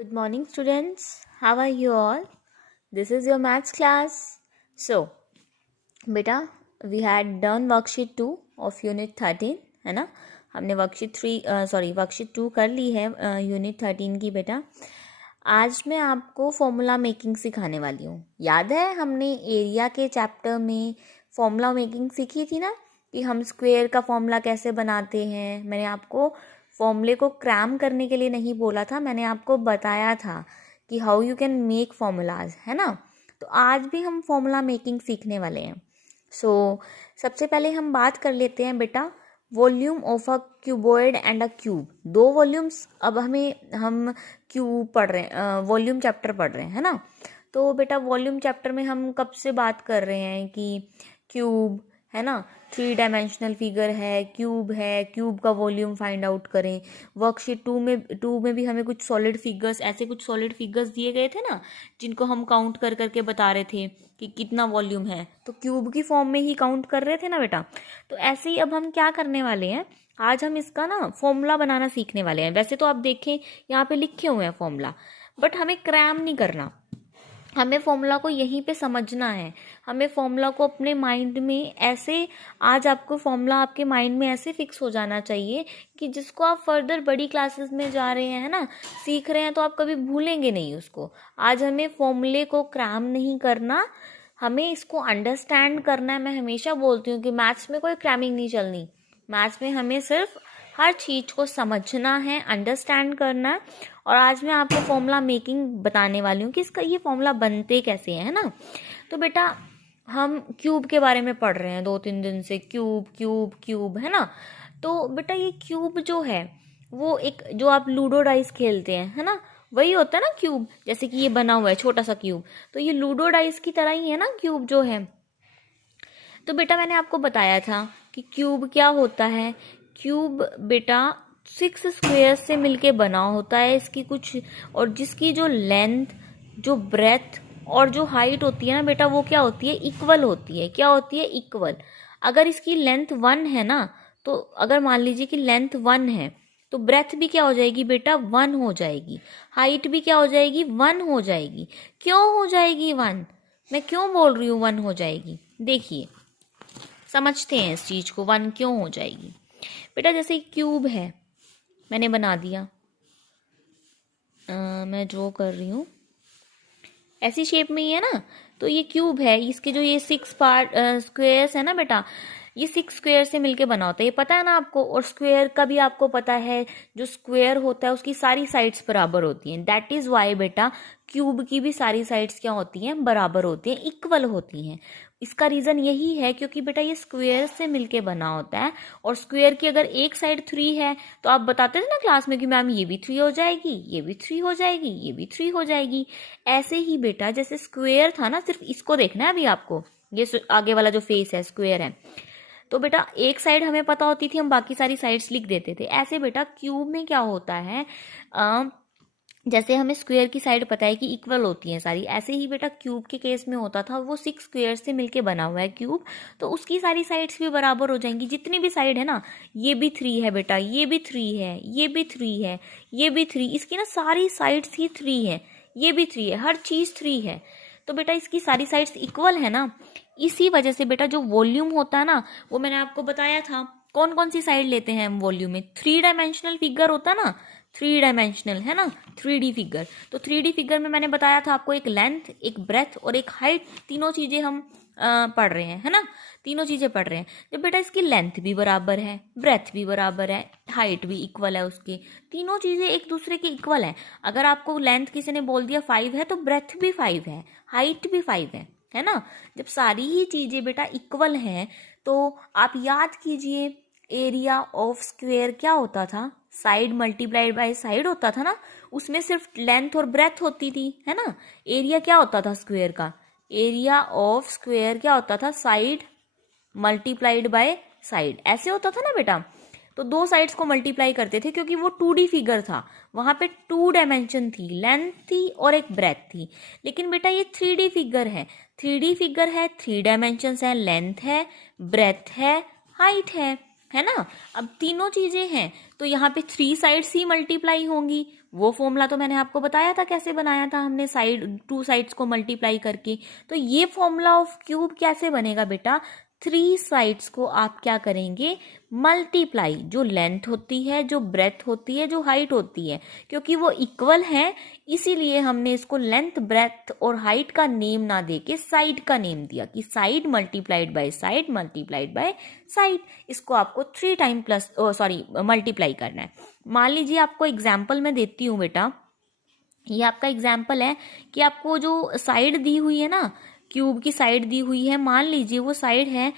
Good morning, students. How are you all? This is your maths class. So, बेटा we had done worksheet 2 of unit 13 है ना. हमने worksheet 2 कर ली है unit 13 की. बेटा आज मैं आपको फॉर्मूला मेकिंग सिखाने वाली हूँ. याद है हमने एरिया के चैप्टर में फॉर्मूला मेकिंग सीखी थी ना, कि हम स्क्वायर का फॉर्मूला कैसे बनाते हैं. मैंने आपको फॉर्मूले को क्रैम करने के लिए नहीं बोला था, मैंने आपको बताया था कि how you can make formulas, है ना. तो आज भी हम फॉर्मूला मेकिंग सीखने वाले हैं. सबसे पहले हम बात कर लेते हैं बेटा volume of a cuboid and a cube. दो वॉल्यूम्स अब हम क्यूब पढ़ रहे हैं, वॉल्यूम चैप्टर पढ़ रहे हैं, है ना. तो बेटा वॉल्यूम चैप्टर में हम कब से बात कर रहे हैं कि क्यूब है ना, 3 डायमेंशनल फिगर है, क्यूब है, क्यूब का वॉल्यूम फाइंड आउट करें. वर्कशीट 2 में भी हमें कुछ सॉलिड फिगर्स दिए गए थे ना, जिनको हम काउंट कर करके बता रहे थे कि कितना वॉल्यूम है. तो क्यूब की फॉर्म में ही काउंट कर रहे थे ना बेटा. तो ऐसे ही अब हम क्या करने वाले हैं, आज हम इसका ना फॉर्मूला बनाना सीखने वाले हैं. वैसे तो आप देखें यहाँ पे लिखे हुए हैं फॉर्मूला, बट हमें क्रैम नहीं करना. हमें फॉर्मूला को यहीं पे समझना है. हमें फॉर्मूला को अपने माइंड में ऐसे, आज आपको फॉर्मूला आपके माइंड में ऐसे फिक्स हो जाना चाहिए कि जिसको आप फर्दर बड़ी क्लासेस में जा रहे हैं, है ना, सीख रहे हैं, तो आप कभी भूलेंगे नहीं उसको. आज हमें फॉर्मूले को क्रैम नहीं करना, हमें इसको अंडरस्टैंड करना है. मैं हमेशा बोलती हूँ कि मैथ्स में कोई क्रैमिंग नहीं चलनी. मैथ्स में हमें सिर्फ हर चीज़ को समझना है, अंडरस्टैंड करना है. और आज मैं आपको फॉर्मूला मेकिंग बताने वाली हूँ कि इसका ये फॉर्मूला बनते कैसे हैं, है ना. तो बेटा हम क्यूब के बारे में पढ़ रहे हैं 2-3 दिन से, क्यूब है ना. तो बेटा ये क्यूब जो है वो एक, जो आप लूडो डाइस खेलते हैं, है ना, वही होता है ना क्यूब. जैसे कि ये बना हुआ है छोटा सा क्यूब, तो ये लूडो डाइस की तरह ही है ना क्यूब जो है. तो बेटा मैंने आपको बताया था कि क्यूब क्या होता है. क्यूब बेटा 6 स्क्वायर से मिलके बना होता है. इसकी कुछ, और जिसकी जो लेंथ, जो ब्रेथ और जो हाइट होती है ना बेटा, वो क्या होती है, इक्वल होती है. क्या होती है, इक्वल. अगर इसकी लेंथ 1 है ना, तो अगर मान लीजिए कि लेंथ 1 है, तो ब्रेथ भी क्या हो जाएगी बेटा, 1 हो जाएगी. हाइट भी क्या हो जाएगी, 1 हो जाएगी. क्यों हो जाएगी 1, मैं क्यों बोल रही हूँ 1 हो जाएगी, देखिए समझते हैं इस चीज को. 1 क्यों हो जाएगी बेटा, जैसे क्यूब है, मैंने बना दिया, मैं ड्रॉ कर रही हूँ, ऐसी शेप में ही है ना. तो ये क्यूब है, इसके जो ये 6 पार्ट स्क्वेयर्स है ना बेटा, ये 6 स्क्वेयर से मिलके बना होता है, ये पता है ना आपको. और स्क्वेयर का भी आपको पता है, जो स्क्वेयर होता है उसकी सारी साइड्स बराबर होती हैं. दैट इज वाई बेटा क्यूब की भी सारी साइड्स क्या होती हैं, बराबर होती हैं, इक्वल होती हैं. इसका रीजन यही है क्योंकि बेटा ये स्क्वेयर से मिलके बना होता है. और स्क्वेयर की अगर एक साइड 3 है, तो आप बताते थे ना क्लास में कि मैम ये भी 3 हो जाएगी, ये भी 3 हो जाएगी, ये भी 3 हो जाएगी. ऐसे ही बेटा जैसे स्क्वेयर था ना, सिर्फ इसको देखना है अभी आपको, ये आगे वाला जो फेस है स्क्वेयर है, तो बेटा एक साइड हमें पता होती थी, हम बाकी सारी साइड्स लिख देते थे. ऐसे बेटा क्यूब में क्या होता है, जैसे हमें स्क्वायर की साइड पता है कि इक्वल होती हैं सारी, ऐसे ही बेटा क्यूब के केस में होता था. वो 6 स्क्वायर से मिलके बना हुआ है क्यूब, तो उसकी सारी साइड्स भी बराबर हो जाएंगी. जितनी भी साइड है ना, ये भी 3 है बेटा, ये भी 3 है, ये भी 3 है, ये भी 3, इसकी ना सारी साइड्स ही 3 है, ये भी 3 है, हर चीज 3 है. तो बेटा इसकी सारी साइड्स इक्वल है ना. इसी वजह से बेटा जो वॉल्यूम होता है ना, वो मैंने आपको बताया था, कौन कौन सी साइड लेते हैं हम वॉल्यूम में. 3 डायमेंशनल फिगर होता ना, 3 डायमेंशनल है ना, 3D फिगर. तो 3D फिगर में मैंने बताया था आपको, एक लेंथ, एक ब्रेथ और एक हाइट, तीनों चीजें हम पढ़ रहे हैं, है ना, तीनों चीजें पढ़ रहे हैं. जब बेटा इसकी लेंथ भी बराबर है, ब्रेथ भी बराबर है, हाइट भी इक्वल है उसके, तीनों चीजें एक दूसरे के इक्वल है. अगर आपको लेंथ किसी ने बोल दिया 5 है, तो ब्रेथ भी 5 है, हाइट भी 5 है ना. जब सारी ही चीजें बेटा इक्वल हैं, तो आप याद कीजिए एरिया ऑफ स्क्वेयर क्या होता था, साइड मल्टीप्लाइड बाय साइड होता था ना. उसमें सिर्फ लेंथ और ब्रेथ होती थी, है ना. एरिया क्या होता था स्क्वेयर का, एरिया ऑफ स्क्वेयर क्या होता था, साइड मल्टीप्लाइड बाय साइड, ऐसे होता था ना बेटा. तो दो साइड्स को मल्टीप्लाई करते थे क्योंकि वो 2D फिगर था, वहां पे 2 डायमेंशन थी, लेंथ थी और एक ब्रेथ थी. लेकिन बेटा ये 3D फिगर है, 3D फिगर है, 3 डायमेंशन है, लेंथ है, ब्रेथ है, हाइट है ना. अब तीनों चीजें हैं, तो यहाँ पे 3 साइड्स ही मल्टीप्लाई होंगी. वो फॉर्मूला तो मैंने आपको बताया था कैसे बनाया था हमने, टू साइड्स को मल्टीप्लाई करके। तो ये फॉर्मूला ऑफ क्यूब कैसे बनेगा बेटा, 3 साइड्स को आप क्या करेंगे, मल्टीप्लाई, जो लेंथ होती है, जो ब्रेथ होती है, जो हाइट होती है, क्योंकि वो इक्वल है इसीलिए हमने इसको लेंथ, ब्रेथ और हाइट का नेम ना देके साइड का नेम दिया, कि side multiplied by side multiplied by side. इसको आपको 3 टाइम मल्टीप्लाई करना है। मान लीजिए आपको एग्जाम्पल मैं देती हूँ बेटा, ये आपका एग्जाम्पल है कि आपको जो साइड दी हुई है ना, क्यूब की साइड दी हुई है, मान लीजिए वो साइड है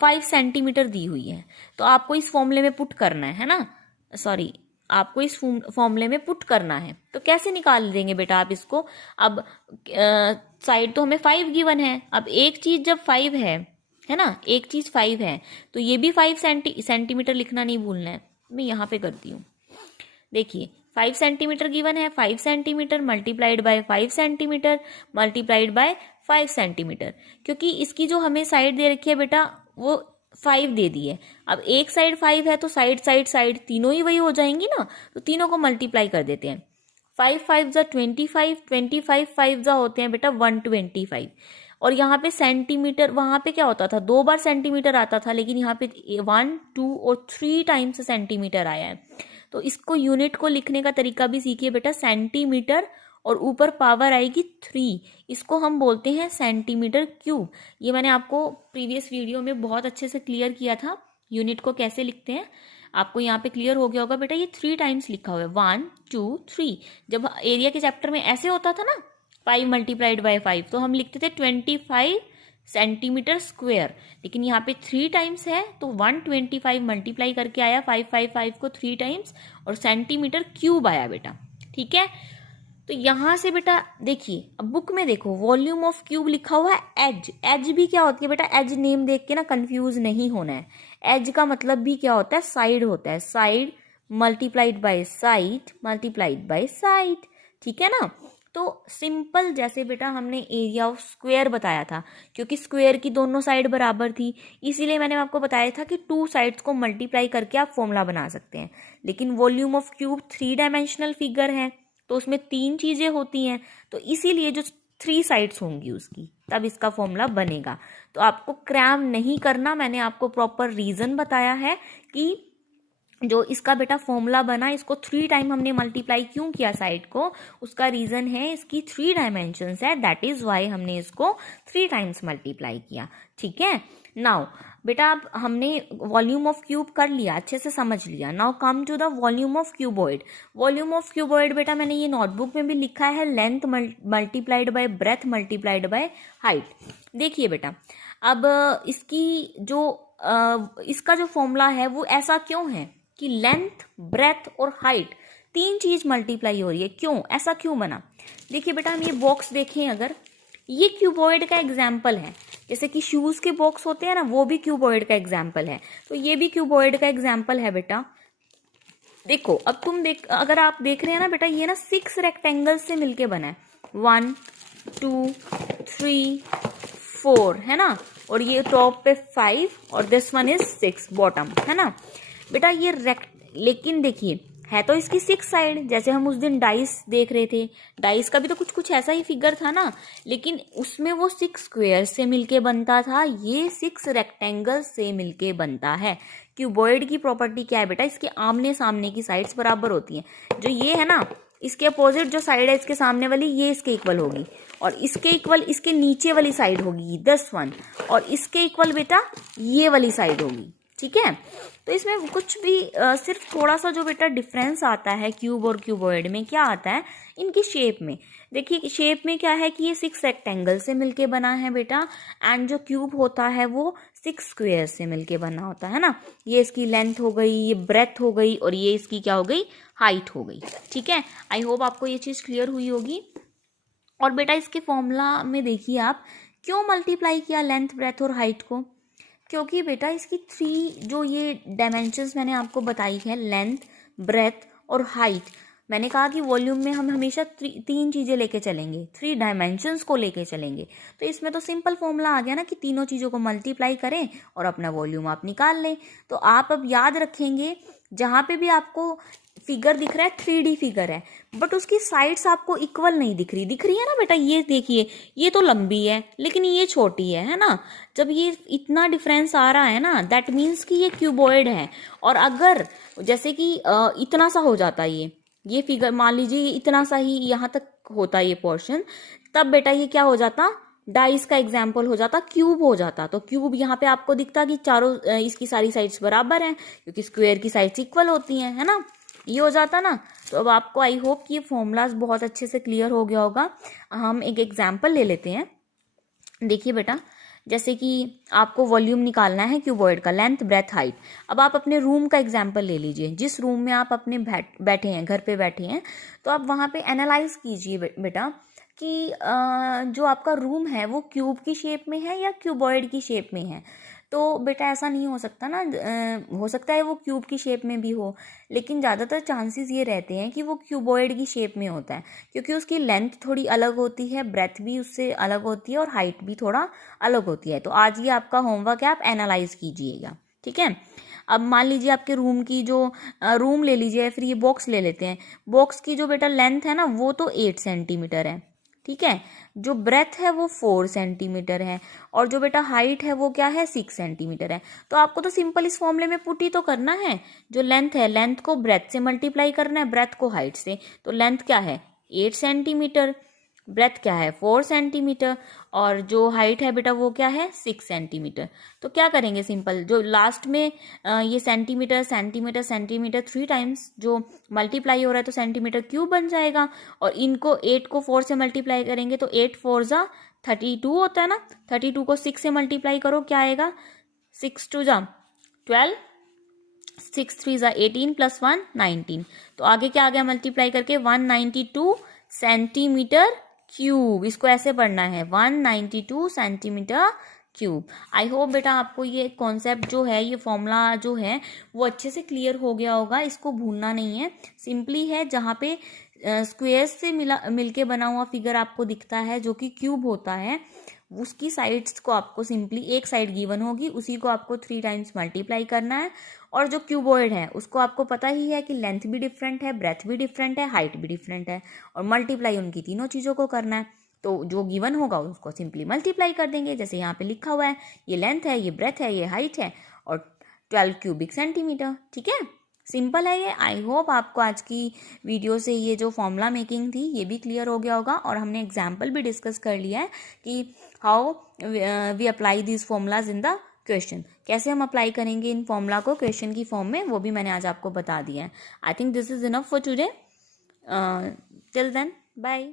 5 सेंटीमीटर दी हुई है, तो आपको इस फॉर्मूले में पुट करना है ना, सॉरी आपको इस फॉर्मूले में पुट करना है। तो कैसे निकाल देंगे बेटा आप इसको, अब साइड तो हमें 5 गिवन है, अब एक चीज जब 5 है ना, एक चीज 5 है तो ये भी 5 सेंटीमीटर लिखना नहीं भूलना है। मैं यहाँ पे करती हूँ, देखिए 5 सेंटीमीटर गिवन है, 5 centimetre multiplied by 5 centimetre multiplied by 5 centimetre, क्योंकि इसकी जो हमें साइड दे रखी है बेटा वो 5 दे दी है। अब एक साइड 5 है तो साइड साइड साइड तीनों ही वही हो जाएंगी ना, तो तीनों को मल्टीप्लाई कर देते हैं। 5 5 जा 25, 25 5 जा होते हैं बेटा 125। और यहाँ पे सेंटीमीटर, वहां पे क्या होता था 2 बार सेंटीमीटर आता था, लेकिन यहाँ पे 1 2 और 3 टाइम्स सेंटीमीटर आया है। तो इसको यूनिट को लिखने का तरीका भी सीखिए बेटा, सेंटीमीटर और ऊपर पावर आएगी 3, इसको हम बोलते हैं सेंटीमीटर क्यूब। ये मैंने आपको प्रीवियस वीडियो में बहुत अच्छे से क्लियर किया था, यूनिट को कैसे लिखते हैं, आपको यहाँ पे क्लियर हो गया होगा बेटा। ये 3 टाइम्स लिखा हुआ है, 1 2 3। जब एरिया के चैप्टर में ऐसे होता था ना 5 मल्टीप्लाइड बाय 5, तो हम लिखते थे 25 सेंटीमीटर स्क्वायर, लेकिन यहाँ पे 3 टाइम्स है तो 125 मल्टीप्लाई करके आया 555 को 3 टाइम्स, और सेंटीमीटर क्यूब आया बेटा, ठीक है। तो यहां से बेटा देखिए, अब बुक में देखो वॉल्यूम ऑफ क्यूब लिखा हुआ है एज। एज भी क्या होती है बेटा, एज नेम देख के ना कंफ्यूज नहीं होना है। एज का मतलब भी क्या होता है, साइड होता है, side multiplied by side multiplied by side, ठीक है ना। तो सिंपल, जैसे बेटा हमने एरिया ऑफ स्क्वायर बताया था, क्योंकि स्क्वायर की दोनों साइड बराबर थी, इसीलिए मैंने आपको बताया था कि 2 साइड्स को मल्टीप्लाई करके आप फॉर्मूला बना सकते हैं। लेकिन volume of cube 3 dimensional figure है, तो उसमें 3 चीजें होती हैं, तो इसीलिए जो 3 साइड्स होंगी उसकी, तब इसका फॉर्मूला बनेगा। तो आपको क्रैम नहीं करना, मैंने आपको प्रॉपर रीजन बताया है कि जो इसका बेटा फॉर्मूला बना, इसको 3 टाइम हमने मल्टीप्लाई क्यों किया साइड को, उसका रीजन है इसकी 3 डायमेंशंस है, दैट इज वाई हमने इसको 3 टाइम्स मल्टीप्लाई किया, ठीक है। नाउ बेटा अब हमने वॉल्यूम ऑफ क्यूब कर लिया, अच्छे से समझ लिया। Now come to the volume of cuboid. Volume of cuboid बेटा मैंने ये नोटबुक में भी लिखा है, length multiplied by breadth multiplied by height. देखिए बेटा अब इसका जो फॉर्मूला है वो ऐसा क्यों है कि लेंथ, ब्रेथ और हाइट 3 चीज मल्टीप्लाई हो रही है, क्यों, ऐसा क्यों बना। देखिए बेटा हम ये बॉक्स देखें, अगर ये क्यूबॉइड का एग्जाम्पल है, जैसे कि शूज के बॉक्स होते हैं ना, वो भी क्यूबॉइड का एग्जाम्पल है, तो ये भी क्यूबॉइड का एग्जाम्पल है बेटा। देखो अब अगर आप देख रहे हैं ना बेटा, ये ना 6 रेक्टेंगल से मिलके बना है, 1 2 3 4 है ना, और ये टॉप पे 5 और दिस वन इज 6 बॉटम, है ना बेटा। ये लेकिन देखिए है तो इसकी 6 साइड, जैसे हम उस दिन डाइस देख रहे थे, डाइस का भी तो कुछ ऐसा ही फिगर था ना, लेकिन उसमें वो 6 स्क्वायर से मिलके बनता था, ये 6 रेक्टेंगल से मिलके बनता है। क्यूबॉइड की प्रॉपर्टी क्या है बेटा, इसके आमने सामने की साइड्स बराबर होती हैं। जो ये है ना, इसके अपोजिट जो साइड है इसके सामने वाली, ये इसके इक्वल होगी, और इसके इक्वल इसके नीचे वाली साइड होगी 10 और इसके इक्वल बेटा ये वाली साइड होगी, ठीक है। तो इसमें कुछ भी सिर्फ थोड़ा सा जो बेटा डिफरेंस आता है क्यूब और क्यूबॉइड में, क्या आता है इनकी शेप में। देखिए शेप में क्या है कि ये 6 रेक्टेंगल से मिलके बना है बेटा, एंड जो क्यूब होता है वो 6 स्क्वायर से मिलके बना होता है ना। ये इसकी लेंथ हो गई, ये ब्रेथ हो गई, और ये इसकी क्या हो गई, हाइट हो गई, ठीक है। आई होप आपको ये चीज़ क्लियर हुई होगी। और बेटा इसके फॉर्मूला में देखिए आप क्यों मल्टीप्लाई किया लेंथ, ब्रेथ और हाइट को, क्योंकि बेटा इसकी 3 जो ये डायमेंशंस मैंने आपको बताई है, लेंथ, ब्रेथ और हाइट, मैंने कहा कि वॉल्यूम में हम हमेशा 3 चीज़ें लेके चलेंगे, 3 डायमेंशंस को लेके चलेंगे। तो इसमें तो सिंपल फॉर्मूला आ गया ना कि तीनों चीज़ों को मल्टीप्लाई करें और अपना वॉल्यूम आप निकाल लें। तो आप अब याद रखेंगे, जहाँ पे भी आपको फिगर दिख रहा है 3D फिगर है, बट उसकी साइड्स आपको इक्वल नहीं दिख रही है ना बेटा। ये देखिए, ये तो लंबी है लेकिन ये छोटी है ना। जब ये इतना डिफरेंस आ रहा है ना, दैट मीन्स कि ये क्यूबॉइड है। और अगर जैसे कि इतना सा हो जाता ये फिगर, मान लीजिए ये इतना सा ही यहाँ तक होता ये पोर्शन, तब बेटा ये क्या हो जाता, डाइस का एग्जाम्पल हो जाता, क्यूब हो जाता। तो क्यूब यहाँ पे आपको दिखता कि चारों इसकी सारी साइड्स बराबर हैं, क्योंकि स्क्वायर की साइड्स इक्वल होती हैं, है ना। ये हो जाता ना। तो अब आपको आई होप कि ये फॉर्मूलाज बहुत अच्छे से क्लियर हो गया होगा। हम एक एग्जाम्पल ले लेते हैं। देखिए बेटा, जैसे कि आपको वॉल्यूम निकालना है क्यूबॉइड का, लेंथ ब्रेथ हाइट। अब आप अपने रूम का एग्जाम्पल ले लीजिए। जिस रूम में आप अपने बैठे हैं, घर पे बैठे हैं, तो आप वहाँ पे एनालाइज कीजिए बेटा कि जो आपका रूम है वो क्यूब की शेप में है या क्यूबॉइड की शेप में है। तो बेटा ऐसा नहीं हो सकता ना, हो सकता है वो क्यूब की शेप में भी हो, लेकिन ज़्यादातर चांसेस ये रहते हैं कि वो क्यूबॉइड की शेप में होता है, क्योंकि उसकी लेंथ थोड़ी अलग होती है, ब्रेथ भी उससे अलग होती है और हाइट भी थोड़ा अलग होती है। तो आज ये आपका होमवर्क है, आप एनालाइज कीजिएगा, ठीक है। अब मान लीजिए आपके रूम की जो रूम ले लीजिए, फिर ये बॉक्स ले लेते हैं। बॉक्स की जो बेटा लेंथ है ना वो तो 8 सेंटीमीटर है, ठीक है। जो ब्रेथ है वो 4 सेंटीमीटर है, और जो बेटा हाइट है वो क्या है, 6 सेंटीमीटर है। तो आपको तो सिंपल इस फॉर्मूले में पुट ही तो करना है। जो लेंथ है, लेंथ को ब्रेथ से मल्टीप्लाई करना है, ब्रेथ को हाइट से। तो लेंथ क्या है 8 सेंटीमीटर, ब्रेथ क्या है 4 सेंटीमीटर, और जो हाइट है बेटा वो क्या है 6 सेंटीमीटर। तो क्या करेंगे, सिंपल जो लास्ट में ये सेंटीमीटर सेंटीमीटर सेंटीमीटर 3 टाइम्स जो मल्टीप्लाई हो रहा है तो सेंटीमीटर क्यूब बन जाएगा। और इनको 8 को 4 से मल्टीप्लाई करेंगे तो 8 4 जा 32 होता है ना। 32 को 6 से मल्टीप्लाई करो, क्या आएगा 6 2 जा 12, 6 3 जा 18 प्लस 1 19। तो आगे क्या आ गया मल्टीप्लाई करके 192 सेंटीमीटर क्यूब। इसको ऐसे पढ़ना है 192 सेंटीमीटर क्यूब। आई होप बेटा आपको ये कॉन्सेप्ट जो है, ये फॉर्मूला जो है वो अच्छे से क्लियर हो गया होगा। इसको भूलना नहीं है, सिंपली है। जहाँ पे स्क्वेयर्स से मिलके बना हुआ फिगर आपको दिखता है जो कि क्यूब होता है, उसकी साइड्स को आपको सिंपली एक साइड गिवन होगी, उसी को आपको 3 टाइम्स मल्टीप्लाई करना है। और जो क्यूबॉइड है उसको आपको पता ही है कि लेंथ भी डिफरेंट है, ब्रेथ भी डिफरेंट है, हाइट भी डिफरेंट है, और मल्टीप्लाई उनकी तीनों चीज़ों को करना है। तो जो गिवन होगा उसको सिंपली मल्टीप्लाई कर देंगे, जैसे यहाँ पे लिखा हुआ है, ये लेंथ है, ये ब्रेथ है, ये हाइट है, और 12 क्यूबिक सेंटीमीटर, ठीक है। सिंपल है ये। आई होप आपको आज की वीडियो से ये जो फॉर्मूला मेकिंग थी ये भी क्लियर हो गया होगा, और हमने एग्जाम्पल भी डिस्कस कर लिया है कि how we apply this formulas in the question. कैसे हम अप्लाई करेंगे इन फॉर्मूला को क्वेश्चन की फॉर्म में, वो भी मैंने आज आपको बता दिया है। I think this is enough for today. Till then, bye.